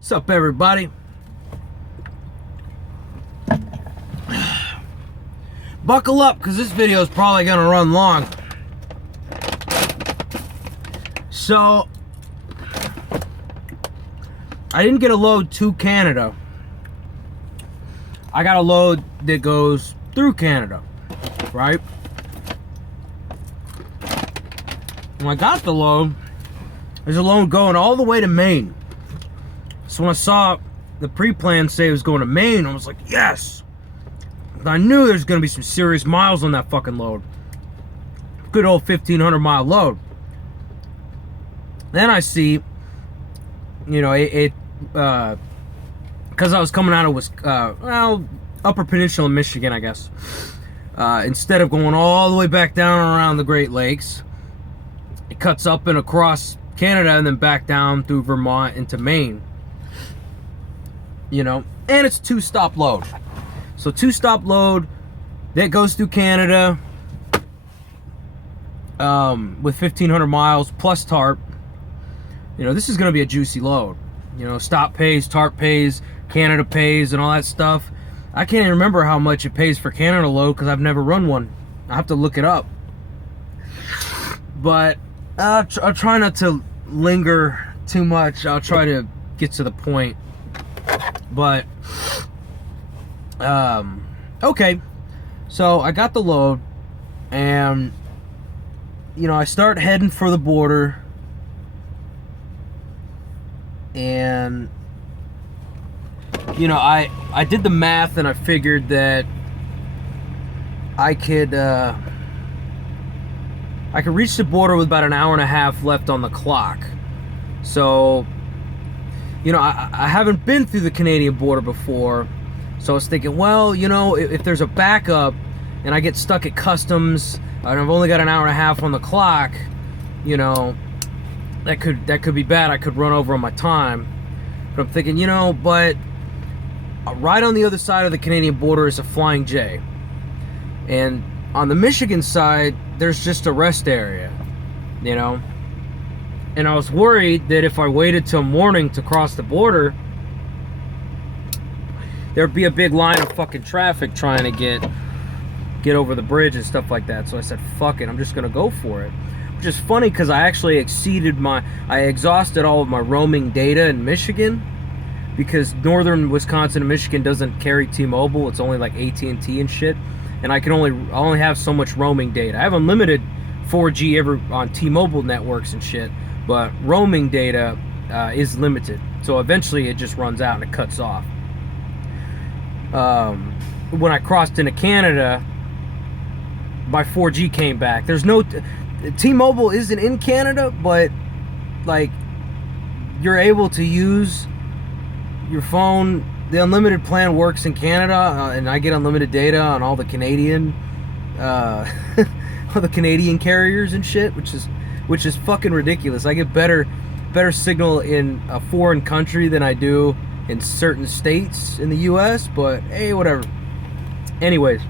What's up, everybody? Buckle up, because this video is probably going to run long. So, I didn't get a load to Canada. I got a load that goes through Canada, right? When I got the load, there's a load going all the way to Maine. So when I saw the pre-plan say it was going to Maine, I was like, yes! I knew there's going to be some serious miles on that fucking load. Good old 1,500 mile load. Then I see, you know, because I was coming out of Upper Peninsula, Michigan, I guess. Instead of going all the way back down around the Great Lakes, it cuts up and across Canada and then back down through Vermont into Maine. You know, and it's a 2-stop load. So 2-stop load that goes through Canada with 1,500 miles plus tarp. You know, this is going to be a juicy load. You know, stop pays, tarp pays, Canada pays, and all that stuff. I can't even remember how much it pays for Canada load because I've never run one. I have to look it up. But I'll try not to linger too much. I'll try to get to the point. But okay, so I got the load, and you know, I start heading for the border, and you know, I did the math, and I figured that I could reach the border with about an hour and a half left on the clock. So, you know, I haven't been through the Canadian border before, so I was thinking, well, you know, if there's a backup and I get stuck at customs and I've only got an hour and a half on the clock, you know, that could be bad. I could run over on my time. But I'm thinking, you know, but right on the other side of the Canadian border is a Flying J. And on the Michigan side, there's just a rest area, you know. And I was worried that if I waited till morning to cross the border, there'd be a big line of fucking traffic trying to get over the bridge and stuff like that. So I said, fuck it, I'm just gonna go for it. Which is funny because I actually I exhausted all of my roaming data in Michigan, because northern Wisconsin and Michigan doesn't carry T-Mobile. It's only like AT&T and shit. And I only have so much roaming data. I have unlimited 4G on T-Mobile networks and shit, but roaming data is limited. So eventually it just runs out and it cuts off. When I crossed into Canada, my 4G came back. There's no T-Mobile isn't in Canada, but like you're able to use your phone. The unlimited plan works in Canada, and I get unlimited data on all the Canadian all the Canadian carriers and shit, which is fucking ridiculous. I get better signal in a foreign country than I do in certain states in the US, but hey, whatever. Anyways,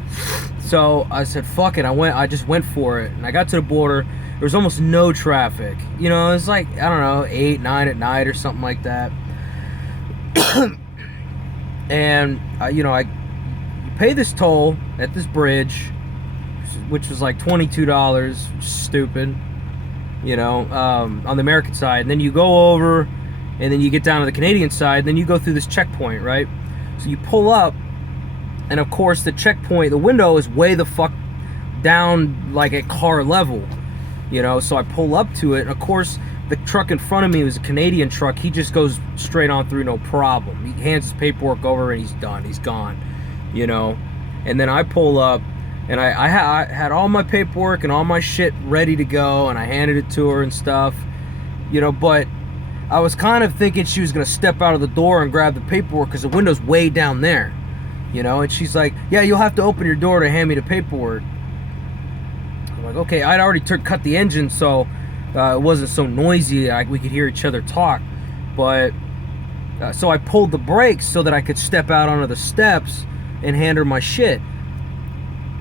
so I said fuck it. I just went for it, and I got to the border. There was almost no traffic. You know, it's like, I don't know, 8, 9 at night or something like that. And you know, I pay this toll at this bridge, which was like $22, stupid, you know, on the American side. And then you go over, and then you get down to the Canadian side, and then you go through this checkpoint, right? So you pull up, and of course the checkpoint, the window is way the fuck down, like at car level, you know. So I pull up to it, and of course the truck in front of me was a Canadian truck. He just goes straight on through, no problem. He hands his paperwork over and he's done. He's gone, you know. And then I pull up, and I had all my paperwork and all my shit ready to go, and I handed it to her and stuff, you know. But I was kind of thinking she was gonna step out of the door and grab the paperwork because the window's way down there, you know. And she's like, yeah, you'll have to open your door to hand me the paperwork. I'm like, okay. I'd already cut the engine, so it wasn't so noisy, like we could hear each other talk. But so I pulled the brakes so that I could step out onto the steps and hand her my shit.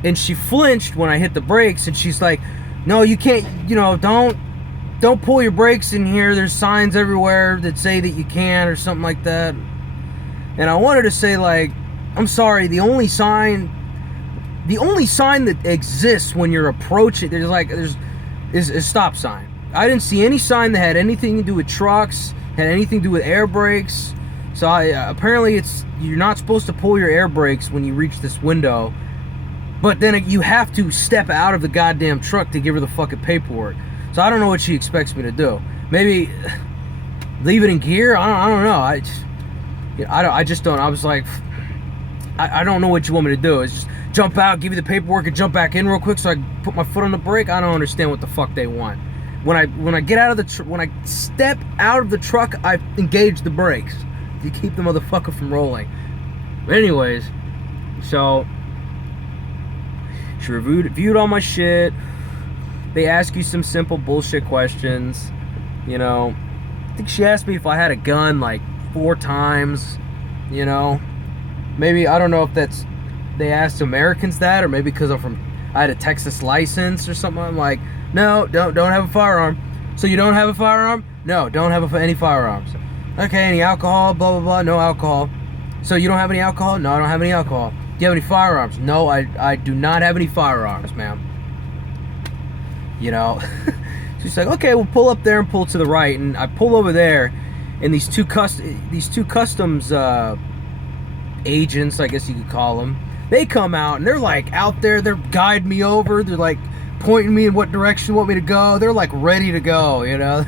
And she flinched when I hit the brakes, and she's like, no, you can't, you know, don't don't pull your brakes in here. There's signs everywhere that say that you can or something like that. And I wanted to say, like, I'm sorry, the only sign that exists when you're approaching, is a stop sign. I didn't see any sign that had anything to do with trucks, had anything to do with air brakes. So apparently you're not supposed to pull your air brakes when you reach this window. But then you have to step out of the goddamn truck to give her the fucking paperwork. So I don't know what she expects me to do. Maybe leave it in gear? I don't know. I just don't. I was like, I don't know what you want me to do. It's just jump out, give you the paperwork, and jump back in real quick so I can put my foot on the brake. I don't understand what the fuck they want. When I get out of the when I step out of the truck, I engage the brakes to keep the motherfucker from rolling. But anyways, so she reviewed all my shit. They ask you some simple bullshit questions. You know, I think she asked me if I had a gun like 4 times. You know, maybe, I don't know if they asked Americans that, or maybe because I had a Texas license or something. I'm like, no, don't have a firearm. So you don't have a firearm? No, don't have any firearms. Okay, any alcohol? Blah, blah, blah. No alcohol. So you don't have any alcohol? No, I don't have any alcohol. Do you have any firearms? No, I do not have any firearms, ma'am. You know? She's like, okay, we'll pull up there and pull to the right. And I pull over there, and these two customs agents, I guess you could call them, they come out, and they're like out there, they're guiding me over, they're like pointing me in what direction they want me to go. They're like ready to go, you know.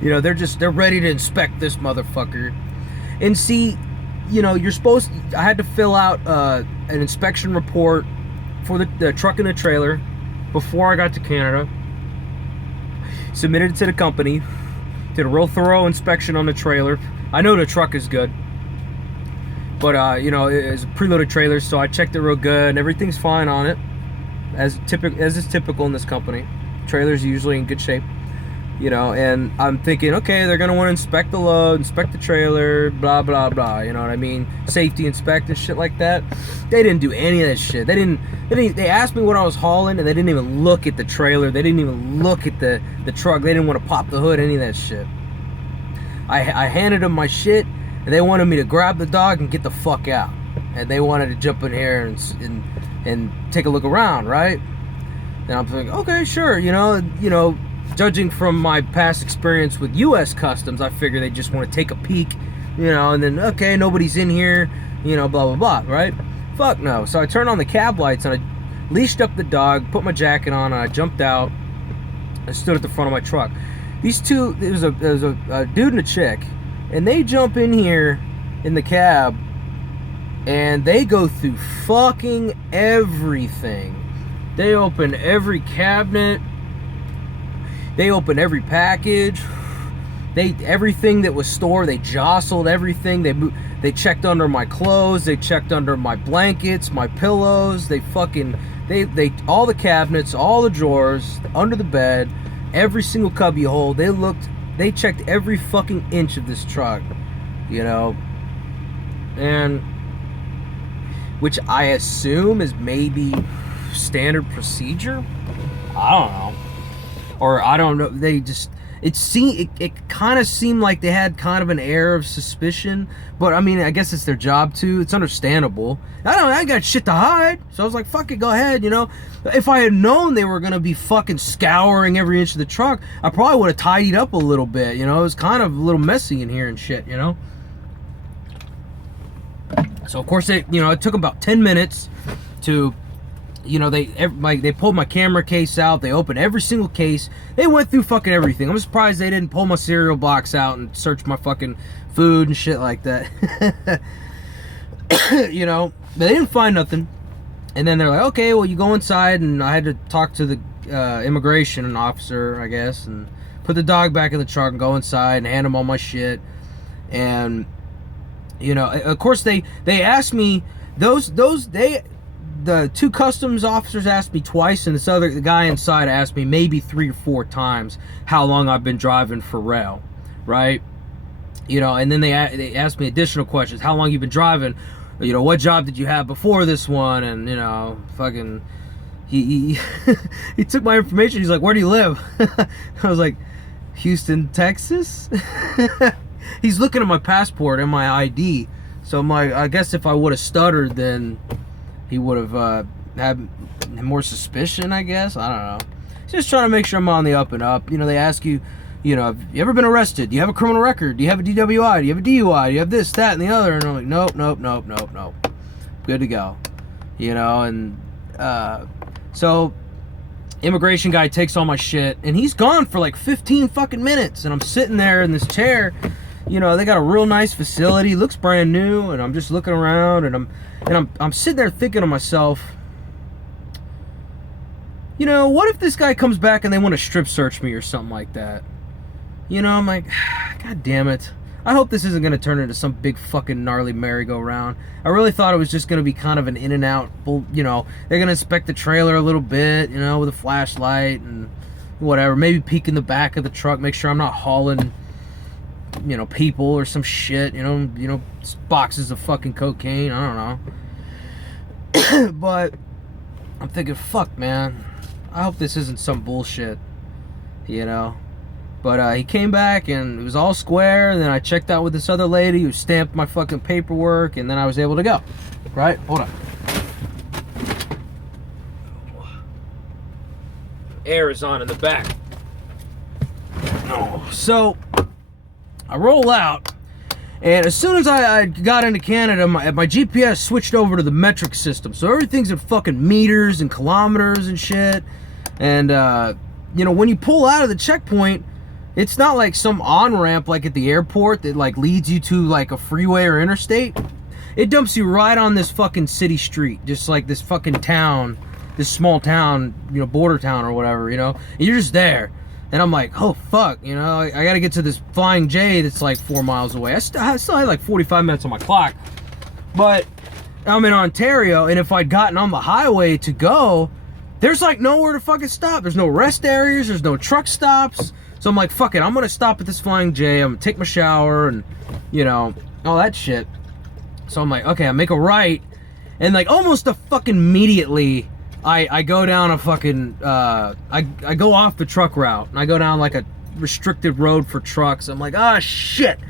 You know, they're ready to inspect this motherfucker. And see, you know, I had to fill out an inspection report for the truck and the trailer before I got to Canada. Submitted it to the company, did a real thorough inspection on the trailer. I know the truck is good, but you know, it's a preloaded trailer, so I checked it real good and everything's fine on it, as is typical in this company. Trailers usually in good shape, you know. And I'm thinking, okay, they're gonna want to inspect the load, inspect the trailer, blah blah blah, you know what I mean, safety inspect and shit like that. They didn't do any of that shit. They asked me what I was hauling, and they didn't even look at the trailer. They didn't even look at the truck. They didn't want to pop the hood, any of that shit. I handed them my shit, and they wanted me to grab the dog and get the fuck out. And they wanted to jump in here and take a look around, right? And I'm thinking, okay, sure, you know, judging from my past experience with U.S. Customs, I figure they just want to take a peek, you know, and then, okay, nobody's in here, you know, blah, blah, blah, right? Fuck no. So I turned on the cab lights, and I leashed up the dog, put my jacket on, and I jumped out. I stood at the front of my truck. These two, there's a dude and a chick, and they jump in here in the cab, and they go through fucking everything. They open every cabinet. They opened every package. Everything that was stored, they jostled everything. They checked under my clothes. They checked under my blankets, my pillows. They all the cabinets, all the drawers, under the bed, every single cubby hole. They checked every fucking inch of this truck, you know. And which I assume is maybe standard procedure. I don't know. Or I don't know. It kind of seemed like they had kind of an air of suspicion, but I mean, I guess it's their job too. It's understandable. I got shit to hide, so I was like, fuck it, go ahead, you know. If I had known they were gonna be fucking scouring every inch of the truck, I probably would have tidied up a little bit, you know. It was kind of a little messy in here and shit, you know. So of course it took about 10 minutes to, you know, they pulled my camera case out. They opened every single case. They went through fucking everything. I'm surprised they didn't pull my cereal box out and search my fucking food and shit like that. You know, they didn't find nothing. And then they're like, okay, well, you go inside. And I had to talk to the immigration officer, I guess, and put the dog back in the truck and go inside and hand him all my shit. And, you know, of course they asked me, the two customs officers asked me twice, and the guy inside asked me maybe 3 or 4 times how long I've been driving for rail, right? You know, and then they asked me additional questions. How long you been driving? You know, what job did you have before this one? And, you know, fucking, he he took my information. He's like, where do you live? I was like, Houston, Texas. He's looking at my passport and my ID. So I'm like, I guess if I would have stuttered, then he would have had more suspicion, I guess. I don't know. He's just trying to make sure I'm on the up and up. You know, they ask you, you know, have you ever been arrested? Do you have a criminal record? Do you have a DWI? Do you have a DUI? Do you have this, that, and the other? And I'm like, nope. Good to go. You know, and so immigration guy takes all my shit, and he's gone for like 15 fucking minutes, and I'm sitting there in this chair. You know, they got a real nice facility, looks brand new, and I'm just looking around, and I'm sitting there thinking to myself, you know, what if this guy comes back and they want to strip search me or something like that? You know, I'm like, God damn it. I hope this isn't going to turn into some big fucking gnarly merry-go-round. I really thought it was just going to be kind of an in and out, you know, they're going to inspect the trailer a little bit, you know, with a flashlight and whatever. Maybe peek in the back of the truck, make sure I'm not hauling, you know, people or some shit, you know, boxes of fucking cocaine, I don't know. But I'm thinking, fuck, man, I hope this isn't some bullshit, you know. But he came back and it was all square, and then I checked out with this other lady who stamped my fucking paperwork, and then I was able to go. Right? Hold on. Air is on in the back. So I roll out, and as soon as I got into Canada, my GPS switched over to the metric system. So everything's in fucking meters and kilometers and shit. And, you know, when you pull out of the checkpoint, it's not like some on-ramp like at the airport that like leads you to like a freeway or interstate. It dumps you right on this fucking city street, just like this fucking town, this small town, you know, border town or whatever, you know. And you're just there. And I'm like, oh fuck, you know, I gotta get to this Flying J that's like 4 miles away. I still had like 45 minutes on my clock. But I'm in Ontario, and if I'd gotten on the highway to go, there's like nowhere to fucking stop. There's no rest areas, there's no truck stops. So I'm like, fuck it, I'm gonna stop at this Flying J, I'm gonna take my shower and, you know, all that shit. So I'm like, okay, I make a right, and like almost fucking immediately, I go down a fucking, I go off the truck route, and I go down like a restricted road for trucks. I'm like, ah, shit.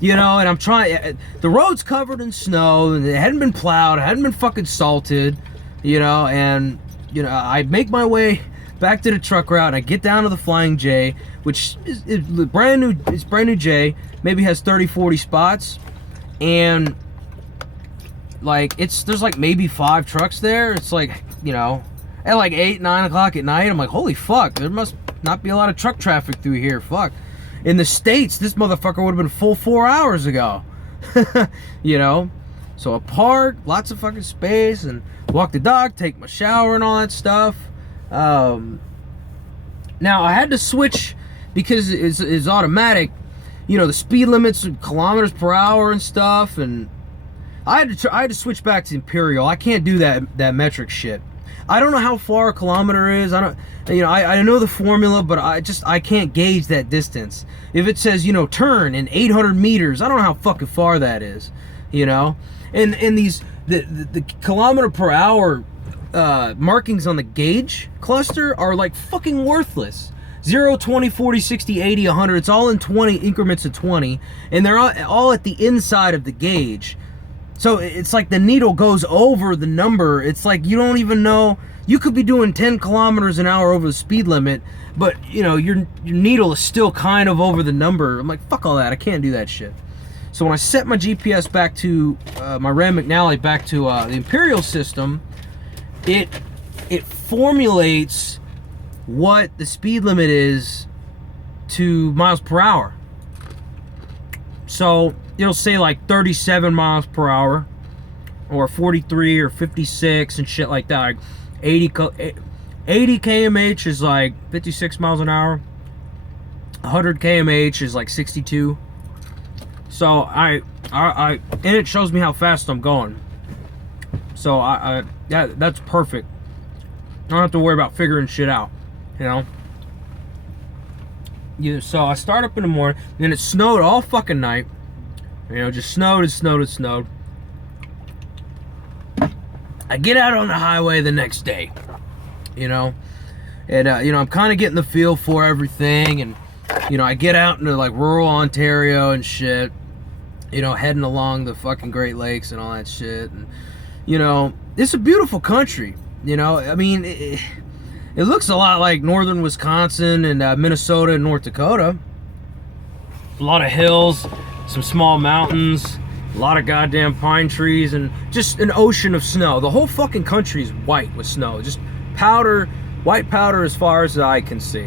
You know, and I'm trying, the road's covered in snow, and it hadn't been plowed, it hadn't been fucking salted, you know, and, you know, I make my way back to the truck route, and I get down to the Flying J, which is brand new. It's brand new J. Maybe has 30-40 spots, and like there's like maybe 5 trucks there. It's like, you know, at like 8-9 o'clock at night, I'm like, holy fuck, there must not be a lot of truck traffic through here. Fuck. In the States, this motherfucker would have been full 4 hours ago. You know, so I park, lots of fucking space, and walk the dog, take my shower, and all that stuff. Now I had to switch because it's automatic, you know, the speed limits, kilometers per hour and stuff, and I had to switch back to Imperial. I can't do that metric shit. I don't know how far a kilometer is. I know the formula, but I can't gauge that distance. If it says, you know, turn in 800 meters, I don't know how fucking far that is, you know. And these the kilometer per hour markings on the gauge cluster are like fucking worthless. 0, 20, 40, 60, 80, 100. It's all in 20 increments of 20, and they're all at the inside of the gauge. So it's like the needle goes over the number. It's like you don't even know. You could be doing 10 kilometers an hour over the speed limit, but you know your needle is still kind of over the number. I'm like, fuck all that. I can't do that shit. So when I set my GPS back to my Rand McNally back to the Imperial system, it formulates what the speed limit is to miles per hour. So it'll say like 37 miles per hour or 43 or 56 and shit like that. Like 80 kmh is like 56 miles an hour. 100 kmh is like 62. So and it shows me how fast I'm going. So that's perfect. I don't have to worry about figuring shit out, you know. So I start up in the morning, and it snowed all fucking night. You know, just snowed and snowed and snowed. I get out on the highway the next day, you know, and you know, I'm kind of getting the feel for everything, and You know, I get out into like rural Ontario and shit, you know, heading along the fucking Great Lakes and all that shit. And, you know, it's a beautiful country. You know, I mean, it looks a lot like northern Wisconsin and Minnesota and North Dakota. A lot of hills, some small mountains, a lot of goddamn pine trees, and just an ocean of snow. The whole fucking country is white with snow. Just powder, white powder as far as the eye can see.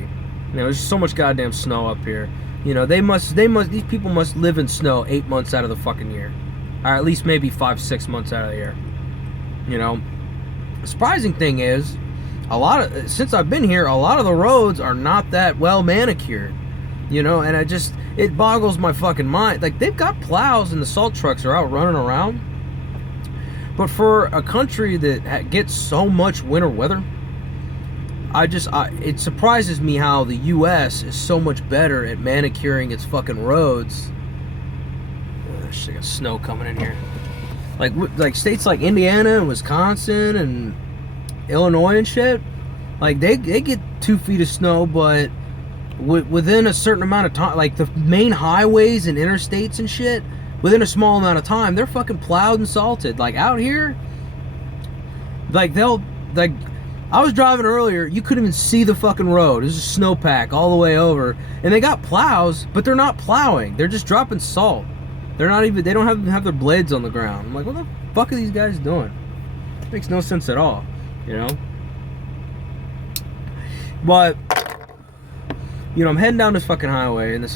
You know, there's so much goddamn snow up here. You know, these people must live in snow 8 months out of the fucking year. Or at least maybe 5-6 months out of the year. You know, the surprising thing is, since I've been here, a lot of the roads are not that well manicured. You know, and it boggles my fucking mind. Like, they've got plows and the salt trucks are out running around. But for a country that gets so much winter weather, it surprises me how the U.S. is so much better at manicuring its fucking roads. Shit, got snow coming in here. Like states like Indiana and Wisconsin and Illinois and shit, like they get 2 feet of snow, but within a certain amount of time, like the main highways and interstates and shit, within a small amount of time, they're fucking plowed and salted. Like out here, I was driving earlier, you couldn't even see the fucking road. It was a snowpack all the way over. And they got plows, but they're not plowing. They're just dropping salt. They don't have their blades on the ground. I'm like, what the fuck are these guys doing? It makes no sense at all, you know? But, you know, I'm heading down this fucking highway, and this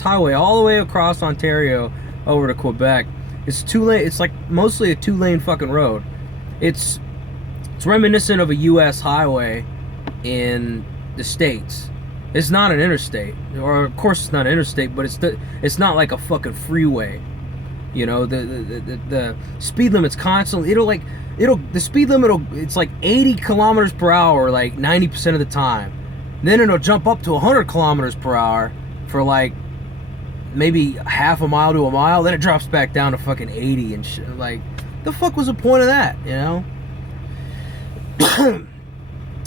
highway all the way across Ontario over to Quebec, it's 2 lane, it's like mostly a 2-lane fucking road. It's reminiscent of a U.S. highway in the States. It's not an interstate, or of course it's not an interstate, but it's not like a fucking freeway. You know, the speed limit's constantly, the speed limit it's like 80 kilometers per hour like 90% of the time. Then it'll jump up to 100 kilometers per hour for like maybe half a mile to a mile, then it drops back down to fucking 80 and shit. Like, the fuck was the point of that, you know?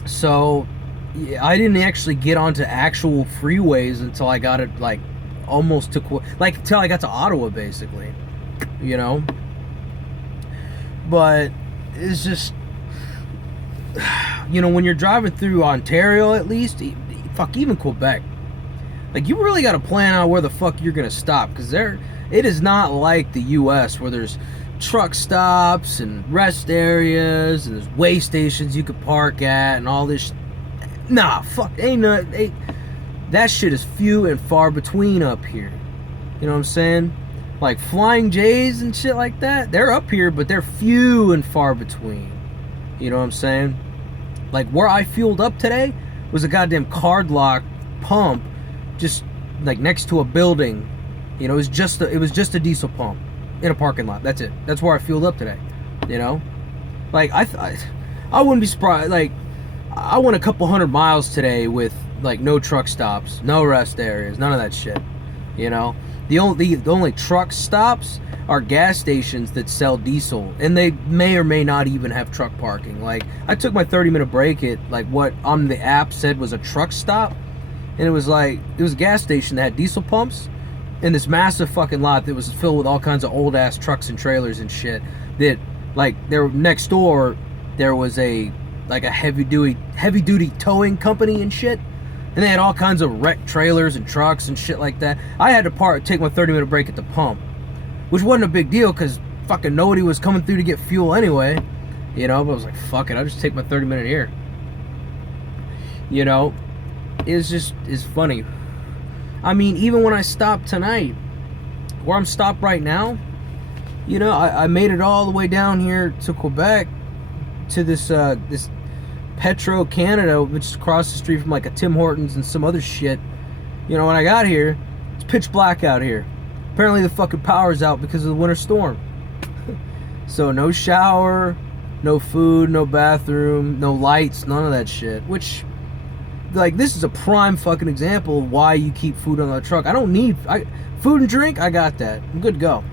So, yeah, I didn't actually get onto actual freeways until I got it, like, almost to, like, until I got to Ottawa, basically, you know? But it's just, you know, when you're driving through Ontario, at least, fuck, even Quebec, like, you really got to plan out where the fuck you're going to stop, because it is not like the U.S. where there's truck stops and rest areas and there's way stations you could park at and all this. Nah, fuck, that shit is few and far between up here. You know what I'm saying? Like Flying J's and shit like that, they're up here, but they're few and far between. You know what I'm saying? Like, where I fueled up today was a goddamn card lock pump, just like next to a building. You know, it was just a diesel pump in a parking lot. That's it. That's where I fueled up today. You know, like I wouldn't be surprised. Like, I went a couple 100 miles today with like no truck stops, no rest areas, none of that shit. You know, the only truck stops are gas stations that sell diesel, and they may or may not even have truck parking. Like, I took my 30-minute break at like what on the app said was a truck stop, and it was a gas station that had diesel pumps in this massive fucking lot that was filled with all kinds of old ass trucks and trailers and shit. That, like, there next door there was a heavy duty towing company and shit, and they had all kinds of wrecked trailers and trucks and shit like that. I had to take my 30-minute break at the pump, which wasn't a big deal because fucking nobody was coming through to get fuel anyway, you know. But I was like, fuck it, I'll just take my 30-minute here. You know, it's funny. I mean, even when I stopped tonight, where I'm stopped right now, you know, I made it all the way down here to Quebec, to this Petro Canada, which is across the street from like a Tim Hortons and some other shit. You know, when I got here, it's pitch black out here. Apparently the fucking power's out because of the winter storm. So no shower, no food, no bathroom, no lights, none of that shit. Which, like, this is a prime fucking example of why you keep food on the truck. I don't need food and drink. I got that. I'm good to go.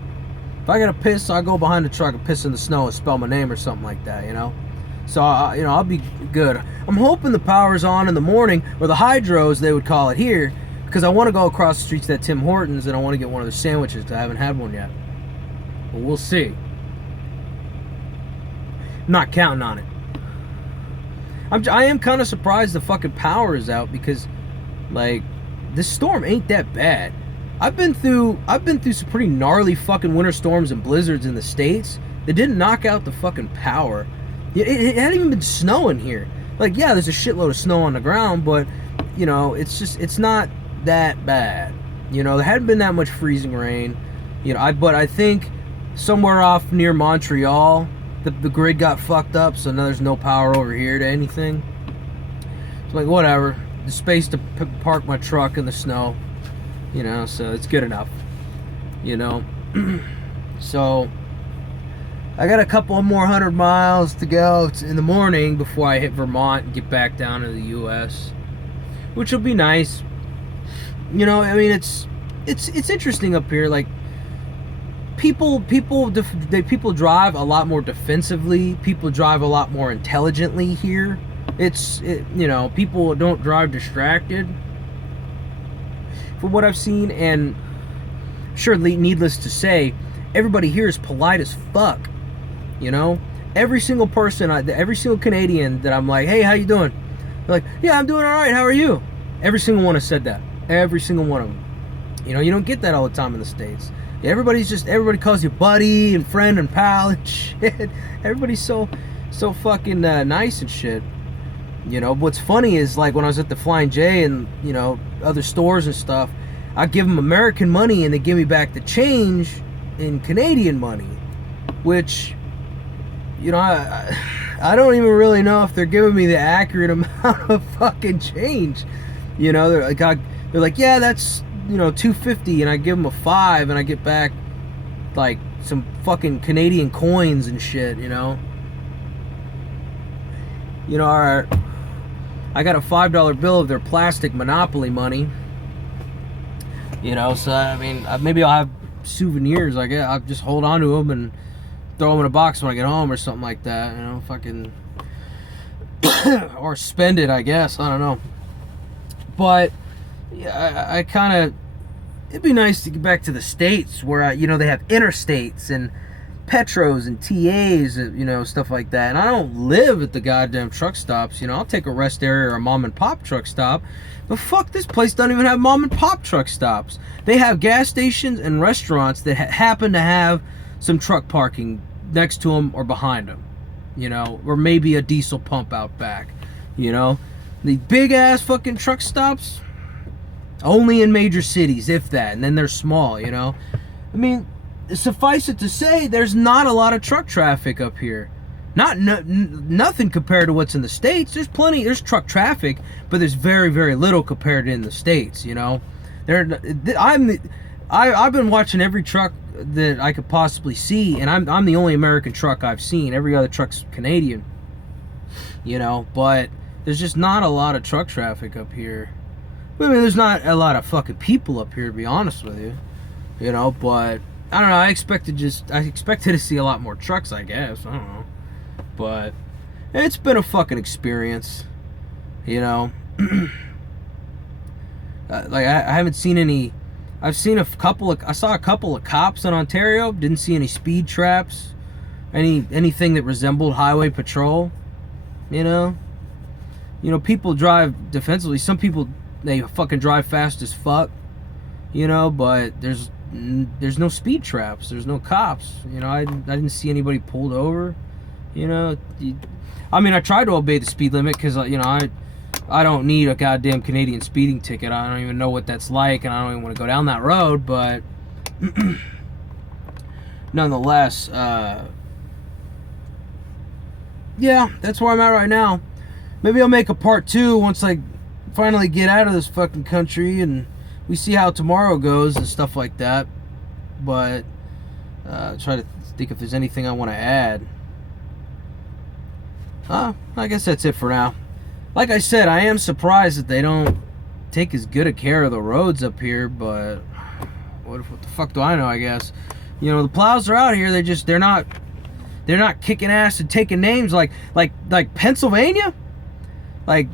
If I gotta piss, I'll go behind the truck and piss in the snow and spell my name or something like that, you know. So you know, I'll be good. I'm hoping the power's on in the morning, or the hydros they would call it here, Because I want to go across the street to that Tim Hortons and I want to get one of their sandwiches because I haven't had one yet. But we'll see. I'm not counting on it. I am kind of surprised the fucking power is out because, like, this storm ain't that bad. I've been through some pretty gnarly fucking winter storms and blizzards in the States that didn't knock out the fucking power. It hadn't even been snowing here. Like, yeah, there's a shitload of snow on the ground, but, you know, it's not that bad. You know, there hadn't been that much freezing rain. You know, but I think somewhere off near Montreal, the grid got fucked up, so now there's no power over here to anything. It's like, whatever. The space to park my truck in the snow, you know, so it's good enough, you know. So I got a couple more 100 miles to go in the morning before I hit Vermont and get back down to the U.S., which will be nice. You know, I mean, it's interesting up here. Like, people drive a lot more defensively. People drive a lot more intelligently here. You know, people don't drive distracted from what I've seen, and sure, needless to say, everybody here is polite as fuck. You know, every single person, every single Canadian that I'm like, hey, how you doing? They're like, yeah, I'm doing all right. How are you? Every single one has said that. Every single one of them. You know, you don't get that all the time in the States. Everybody calls you buddy and friend and pal and shit. Everybody's so fucking nice and shit. You know, what's funny is, like, when I was at the Flying J and, you know, other stores and stuff, I give them American money and they give me back the change in Canadian money, which, you know, I don't even really know if they're giving me the accurate amount of fucking change. You know, they're like, yeah, that's, you know, $2.50, and I give them a $5, and I get back like some fucking Canadian coins and shit. You know, I got a $5 bill of their plastic Monopoly money. You know, so I mean, maybe I'll have souvenirs. I guess I'll just hold on to them and throw them in a box when I get home or something like that. You know, fucking or spend it. I guess, I don't know. But yeah, I kind of, it'd be nice to get back to the States where, you know, they have interstates and Petros and TAs, you know, stuff like that. And I don't live at the goddamn truck stops. You know, I'll take a rest area or a mom and pop truck stop. But fuck, this place doesn't even have mom and pop truck stops. They have gas stations and restaurants that happen to have some truck parking next to them or behind them. You know, or maybe a diesel pump out back. You know, the big ass fucking truck stops, only in major cities, if that, and then they're small, you know. I mean, suffice it to say, there's not a lot of truck traffic up here. Nothing compared to what's in the States. There's truck traffic, but there's very, very little compared to in the States, you know. I've been watching every truck that I could possibly see, and I'm the only American truck I've seen. Every other truck's Canadian, you know, but there's just not a lot of truck traffic up here. I mean, there's not a lot of fucking people up here, to be honest with you. You know, but I don't know. I expected to see a lot more trucks, I guess. I don't know. But it's been a fucking experience. You know. Like, I haven't seen any. I saw a couple of cops in Ontario. Didn't see any speed traps. Anything that resembled highway patrol. You know. You know, people drive defensively. Some people, they fucking drive fast as fuck, you know, but there's no speed traps. There's no cops. You know, I didn't see anybody pulled over, you know. I mean, I tried to obey the speed limit because, you know, I don't need a goddamn Canadian speeding ticket. I don't even know what that's like, and I don't even want to go down that road, but nonetheless, yeah, that's where I'm at right now. Maybe I'll make a part 2 once I finally get out of this fucking country and we see how tomorrow goes and stuff like that. But try to think if there's anything I want to add. I guess that's it for now. Like I said, I am surprised that they don't take as good a care of the roads up here, but what the fuck do I know, I guess. You know, the plows are out here, they're not kicking ass and taking names like Pennsylvania. Like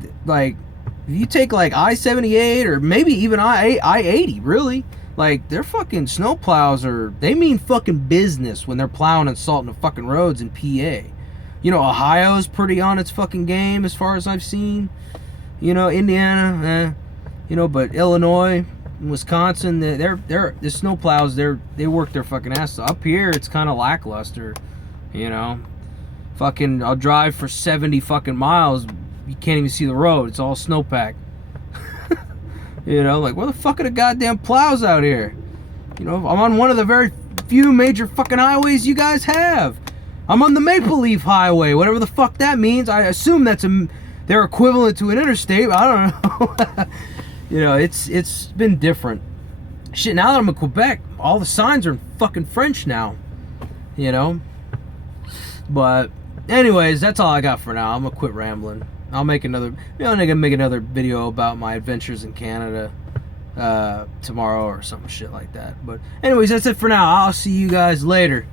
If you take like I-78 or maybe even I-80, really, like their fucking snow plows they mean fucking business when they're plowing and salting the fucking roads in PA. You know, Ohio's pretty on its fucking game as far as I've seen. You know, Indiana, you know, but Illinois, Wisconsin, they're the snow plows. They work their fucking ass off. Up here, it's kind of lackluster. You know, fucking, I'll drive for 70 fucking miles. You can't even see the road. It's all snowpack. You know, like, where the fuck are the goddamn plows out here? You know, I'm on one of the very few major fucking highways you guys have. I'm on the Maple Leaf Highway, whatever the fuck that means. I assume they're equivalent to an interstate. I don't know. You know, it's been different. Shit, now that I'm in Quebec, all the signs are in fucking French now. You know? But, anyways, that's all I got for now. I'm gonna quit rambling. I'm gonna make another video about my adventures in Canada tomorrow or some shit like that. But anyways, that's it for now. I'll see you guys later.